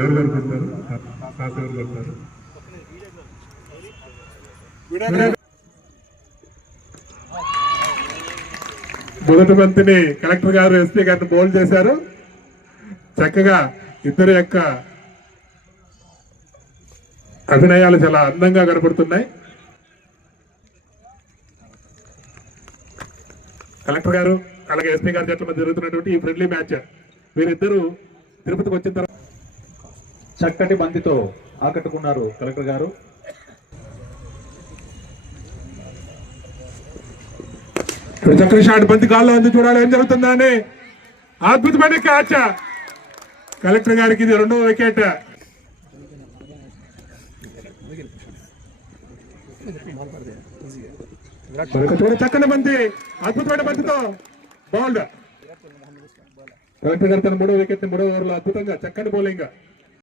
ఎవరు కనిపిస్తారు? ఎవరు కొడతారు? మొదటి బంతిని కలెక్టర్ గారు ఎస్పీ గారిని బౌల్ చేశారు. చక్కగా ఇద్దరు యొక్క అభినయాలు చాలా అందంగా కనపడుతున్నాయి. కలెక్టర్ గారు అలాగే ఎస్పీ గారి జట్ల మధ్య జరుగుతున్నటువంటి ఈ ఫ్రెండ్లీ మ్యాచ్ వీరిద్దరూ తిరుపతికి వచ్చిన తర్వాత చక్కటి బంతితో ఆకట్టుకున్నారు కలెక్టర్ గారు. చక్కటి షాట్ బంతి గాల్లో ఉంది, చూడాలి ఏం జరుగుతుందా అని. అద్భుతమైన క్యాచ్ కలెక్టర్ గారికి, ఇది 2వ వికెట్. చక్కని బంతి, అద్భుతమైన బంతితో బౌల్డ్. కలెక్టర్ గారు తన 3వ వికెట్ ని 3వ ఓవర్లో అద్భుతంగా చక్కని బౌలింగ్.